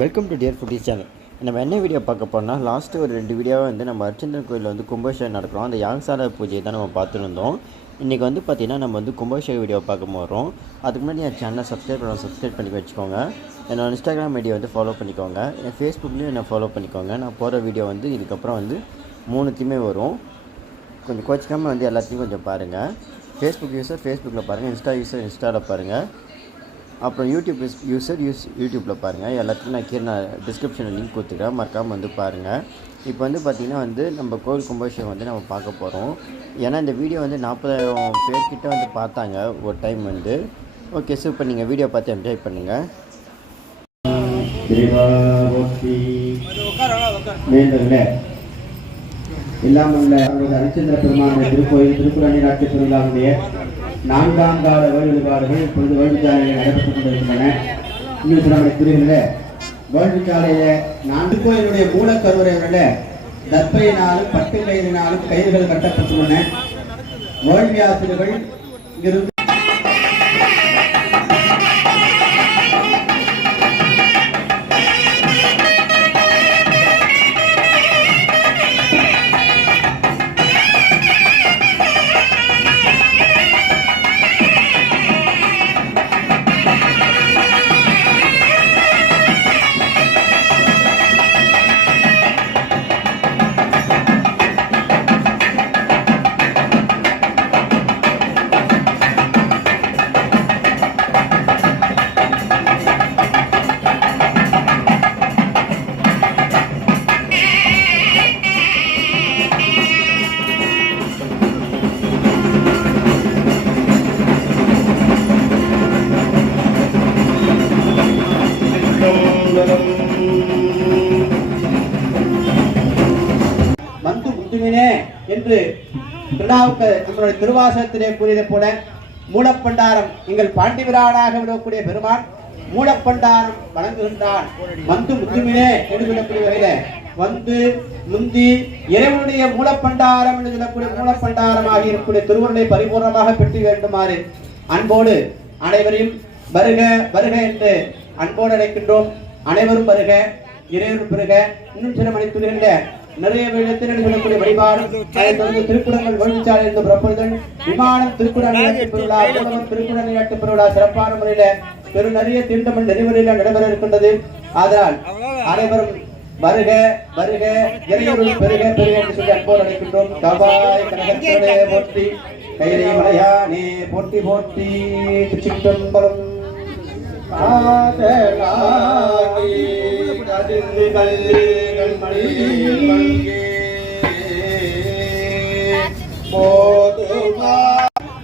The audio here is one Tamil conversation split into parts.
Welcome to dear foodies channel. நம்ம என்ன வீடியோ பார்க்க போனால் லாஸ்ட்டு ஒரு 2 வீடியோவாக நம்ம அர்ச்சந்திரன் கோயிலில் கும்பாபிஷேகம் நடக்கிறோம். அந்த யாகசாலை பூஜையை தான் நம்ம பார்த்துருந்தோம். இன்றைக்கி பார்த்திங்கன்னா நம்ம கும்பாபிஷேக வீடியோ பார்க்க போகிறோம். அதுக்கு முன்னாடி என் சேனலை சப்ஸ்கிரைப் பண்ணி வச்சுக்கோங்க. என்னோட இன்ஸ்டாகிராம் ஐடியை ஃபாலோ பண்ணிக்கோங்க. என் ஃபேஸ்புக்லேயும் என்னை ஃபாலோ பண்ணிக்கோங்க. நான் போகிற வீடியோ இதுக்கப்புறம் 3த்தையுமே வரும். கொஞ்சம் கோச்சிக்காமல் எல்லாத்தையும் கொஞ்சம் பாருங்கள். ஃபேஸ்புக் யூஸர் ஃபேஸ்புக்கில் பாருங்கள், இன்ஸ்டா யூஸர் இன்ஸ்டாவில் பாருங்கள், அப்புறம் யூடியூப் யூஸர் யூடியூப்பில் பாருங்கள். எல்லாத்துக்கும் நான் கீழே டிஸ்கிரிப்ஷனில் லிங்க் கொடுத்துக்கிறேன், மறக்காமல் பாருங்கள். இப்போ பார்த்திங்கன்னா நம்ம கோவில் கும்பாபிஷேகம் நம்ம பார்க்க போகிறோம். ஏன்னா இந்த வீடியோ 40,000 பேர்கிட்ட பார்த்தாங்க ஒரு டைம். ஓகே, ஸோ இப்போ நீங்கள் வீடியோ பார்த்து என்ஜாய் பண்ணுங்கள். இல்லாமல் ஹரிச்சந்திர பெருமானுடைய திருக்கோயில் திருக்குறளி நாட்டு திருவிழாவுடைய 4ஆம் கால வேல் வழிபாடுகள் இப்பொழுது வேள்விச்சாலையில் நடைபெற்றுக் கொண்டிருக்கின்றன. இன்னும் சில மணி துறைகளில் வேள்விச்சாலையில் 4 கோயிலுடைய மூலக்கருவறைகளில் தர்பையினாலும் பட்டு கயிறினாலும் கயிறுகள் கட்டப்பட்டுள்ளன. வேள்வி ஆசிரியர்கள் இங்கிருந்து என்று நம்மளுடைய திருவாசகத்திலே கூறியது போல மூலப்பண்டாரம் எங்கள் பாண்டிவிரானாக விடக்கூடிய பெருமான் மூலப்பண்டாரம் வழங்குகின்றான். வந்து முத்துமினே என்று சொல்லக்கூடிய வகையில வந்து முந்தி இறைவனுடைய மூலப்பண்டாரம் என்று சொல்லக்கூடிய மூலப்பண்டாரமாக இருக்கக்கூடிய திருவருளை பரிபூர்ணமாக பெற்று வேண்டுமாறு அன்போடு அனைவரையும் வருக வருக என்று அன்போடு அழைக்கின்றோம். அனைவரும் வருக, இறைவரும் பெருக. இன்னும் சில மணி துறைகளில் நிறைய இடத்தில் சொல்லக்கூடிய வழிபாடு திருக்குறங்கள் வேள்விச்சாலை என்று புறப்படுதல், விமானம் திருக்குறள் பெருவிழா, திருக்குறள் பெருவிழா சிறப்பான முறையில பெரு நிறைய தீண்டமன் நெறிமுறையில நடைபெற இருக்கின்றது. அதனால் அனைவரும் வருக வருக, இறைவரும் பெருக பெருக என்று சொல்லி அன்போடு அழைக்கின்றோம். கவாய் கனகத்திலே போற்றி, கையிலே மலையானே போற்றி போற்றி, திருச்சிற்றம்பலம்.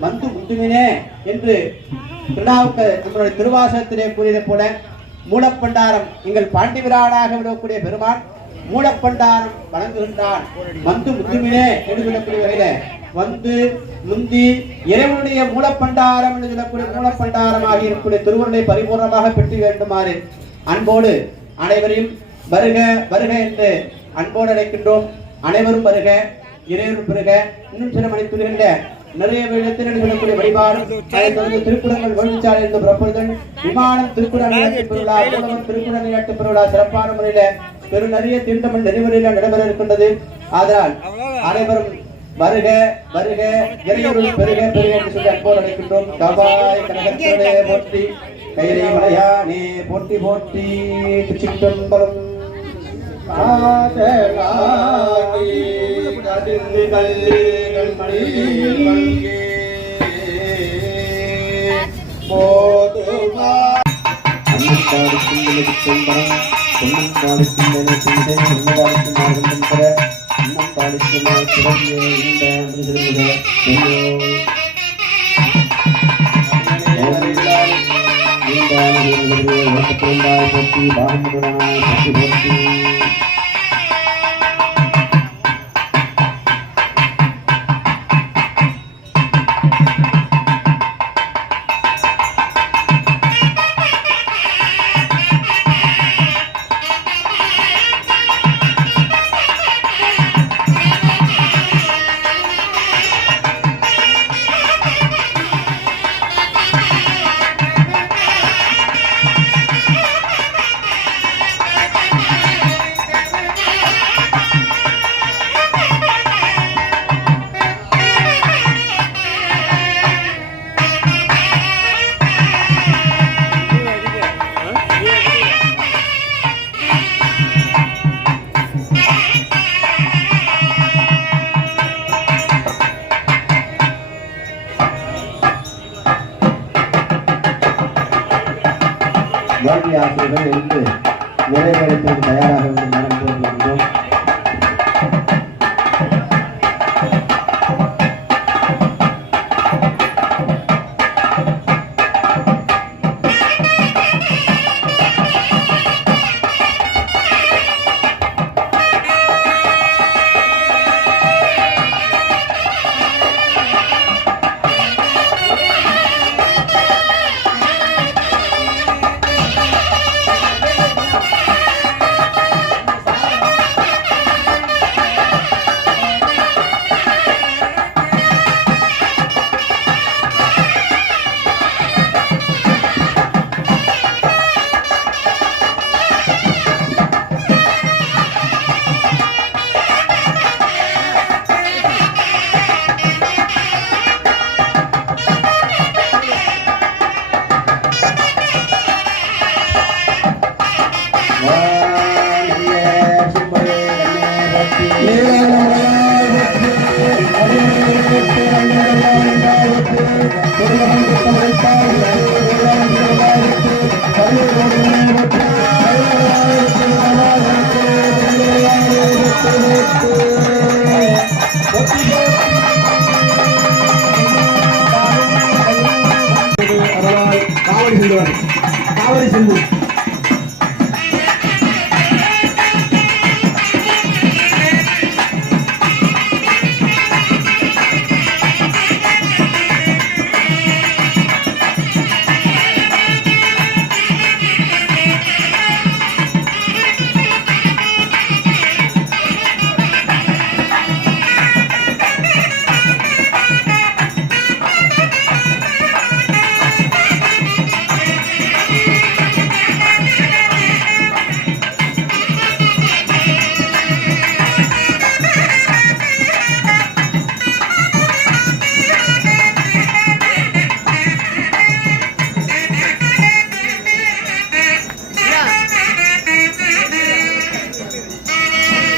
வந்து முத்துமினே என்று நம்மளுடைய திருவாசகத்திலே கூறியது போல மூலப்பண்டாரம் எங்கள் பாண்டிவிரானாக விடக்கூடிய பெருமான் மூலப்பண்டாரம் வழங்குகின்றான். வந்து முத்துமினே என்று சொல்லக்கூடிய வகையில வந்து முந்தி இறைவனுடைய மூலப்பண்டாரம் என்று சொல்லக்கூடிய மூலப்பண்டாரமாக இருக்கக்கூடிய திருவருளை பரிபூர்ணமாக பெற்று வேண்டுமாறு அன்போடு அனைவரையும் வருக வருக என்று அன்போடு அழைக்கின்றோம். அனைவரும் வருக, இறைவரும் பெருக. இன்னும் சில மணி துறைகளில் நிறைய இடத்தில் சொல்லக்கூடிய வழிபாடு திருக்குறங்கள் வேள்விச்சாலை என்று புறப்படுதல், விமானம் திருக்குறள் பெருவிழா, திருக்குறள் பெருவிழா சிறப்பான முறையில பெரு நிறைய தீண்டமன் நெறிமுறையில நடைபெற இருக்கின்றது. அதனால் அனைவரும் வருக வருக, இறைவரும் பெருக பெருக என்று சொல்லி அன்போடு அழைக்கின்றோம். கவாய் கனகத்திலே போற்றி, கையிலே மலையானே போற்றி போற்றி, திருச்சிற்றம்பலம். வேள்வி ஆசிரியர்கள் இருந்து நிறைவேற்றத்துக்கு தயாராக வேண்டும் மனம் போகின்றோம். காவடி செல்வது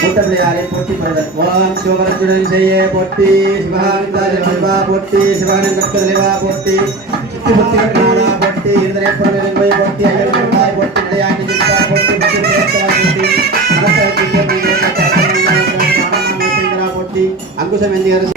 கூட்டப்பிள்ளையாரை போட்டி படுதல். ஓம் சிவபரத்துடன் செய்ய போட்டி, சிவானந்தா போட்டி, சிவானந்தா போட்டி, சித்தி நாடா போட்டி, இருதலை பொருளின் போய் போட்டி, ஐயர் போட்டி, நிலையாண்டி போட்டி, போட்டி, அங்குசம் எந்தியர்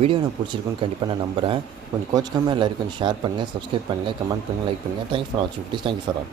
வீடியோ எனக்கு பிடிச்சிருக்குன்னு கண்டிப்பாக நான் நம்புகிறேன். கொஞ்சம் கோச்சிக்காமல் எல்லோரும் கொஞ்சம் ஷேர் பண்ணுங்கள், சப்ஸ்கிரைப் பண்ணுங்கள், கமெண்ட் பண்ணுங்கள், லைக் பண்ணுங்கள். தேங்க்ஸ் ஃபார் வாட்சிங் ப்ளீஸ். Thank you for all.